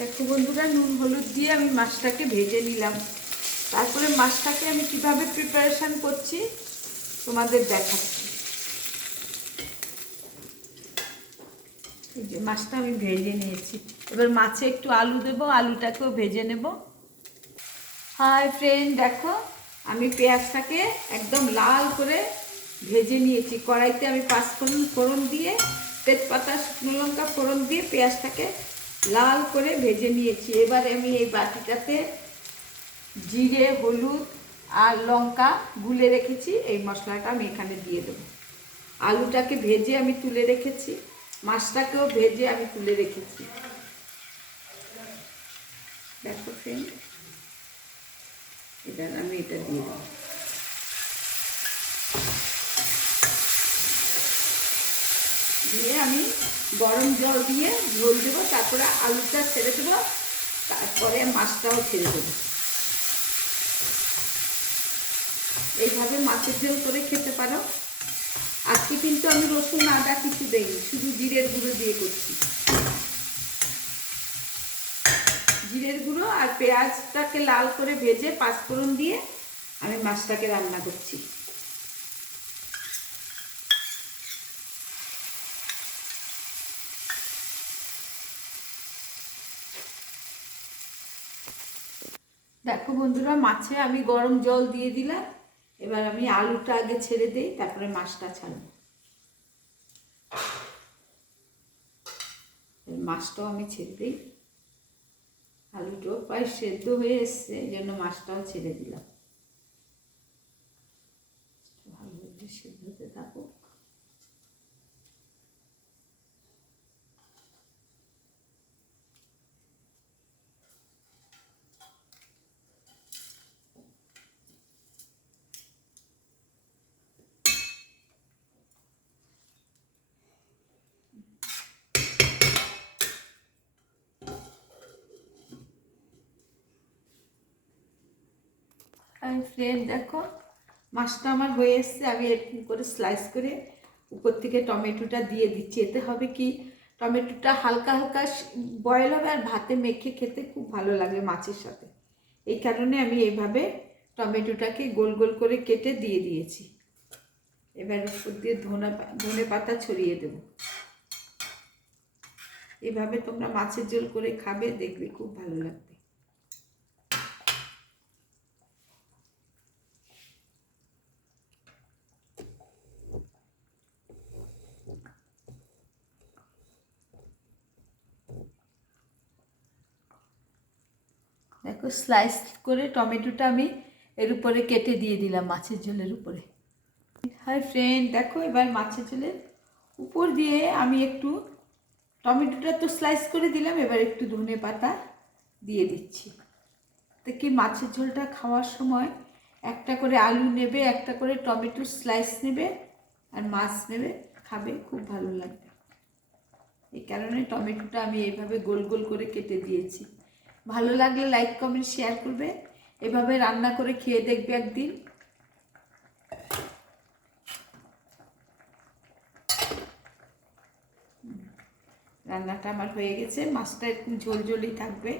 দেখো বন্ধুরা, নুন হলুদ দিয়ে আমি মাছটাকে ভেজে নিলাম। তারপরে মাছটাকে আমি কিভাবে প্রিপারেশন করছি তোমাদের দেখাচ্ছি। এই যে মাছটা আমি ভেজে নিয়েছি, এবার মাছে একটু আলু দেবো, আলুটাকেও ভেজে নেব। হাই ফ্রেন্ড, দেখো আমি পেঁয়াজটাকে একদম লাল করে ভেজে নিয়েছি। কড়াইতে আমি পাঁচফোড়ন ফোড়ন দিয়ে, তেজপাতা শুকনো লঙ্কা ফোড়ন দিয়ে পেঁয়াজটাকে লাল করে ভেজে নিয়েছি। এবার আমি এই বাটিটাতে জিরে হলুদ আর লঙ্কা গুলে রেখেছি, এই মশলাটা আমি এখানে দিয়ে দেবো। আলুটাকে ভেজে আমি তুলে রেখেছি, মাছটাকেও ভেজে আমি তুলে রেখেছি। দেখো ফ্রেন্ড, এবার আমি এটা দিয়ে দেবো। দিয়ে আমি গরম জল দিয়ে ঝোল দেবো, তারপরে আলুটা ছেড়ে দেবো, তারপরে মাছটাও ছেড়ে দেবো। এইভাবে মাছের ঝোল করে খেতে পারো। আজকে কিন্তু আমি রসুন আদা কিছু দেইনি, শুধু জিরের গুঁড়ো দিয়ে করছি। জিরের গুঁড়ো আর পেঁয়াজটাকে লাল করে ভেজে পাঁচফোড়ন দিয়ে আমি মাছটাকে রান্না করছি। দেখো বন্ধুরা, মাছে আমি গরম জল দিয়ে দিলাম। এবার আমি আলুটা আগে ছেড়ে দিই, তারপরে মাছটা ছাড়বো। মাছটাও আমি ছেড়ে দিই। আলুটাও প্রায় সেদ্ধ হয়ে এসছে, এই জন্য মাছটাও ছেড়ে দিলাম। ভালোভাবে সেদ্ধ হতে থাকুক। আর ফ্রেন্ড দেখো, মাছটা আমার হয়ে এসছে। আমি এরকম করে স্লাইস করে উপর থেকে টমেটোটা দিয়ে দিচ্ছি। এতে হবে কি, টমেটোটা হালকা হালকা বয়েল হবে আর ভাতে মেখে খেতে খুব ভালো লাগে মাছের সাথে। এই কারণে আমি এইভাবে টমেটোটাকে গোল গোল করে কেটে দিয়ে দিয়েছি। এবার উপর দিয়ে ধনে পাতা ছড়িয়ে দেব। এভাবে তোমরা মাছের ঝোল করে খাবে, দেখবে খুব ভালো লাগবে। দেখো, স্লাইস করে টমেটোটা আমি এর উপরে কেটে দিয়ে দিলাম মাছের ঝোলের উপরে। হাই ফ্রেন্ড, দেখো এবার মাছের ঝোলের উপর দিয়ে আমি একটু, টমেটোটা তো স্লাইস করে দিলাম, এবার একটু ধনে পাতা দিয়ে দিচ্ছি। তো কি, মাছের ঝোলটা খাওয়ার সময় একটা করে আলু নেবে, একটা করে টমেটো স্লাইস নেবে আর মাছ নেবে, খাবে খুব ভালো লাগবে। এই কারণে টমেটোটা আমি এইভাবে গোল গোল করে কেটে দিয়েছি। ভালো লাগলে লাইক কমেন্ট শেয়ার করবে, এভাবে রান্না করে খেয়ে দেখবে একদিন। রান্নাটা আমার হয়ে গেছে, মাছটা একটু ঝোল ঝোলই থাকবে।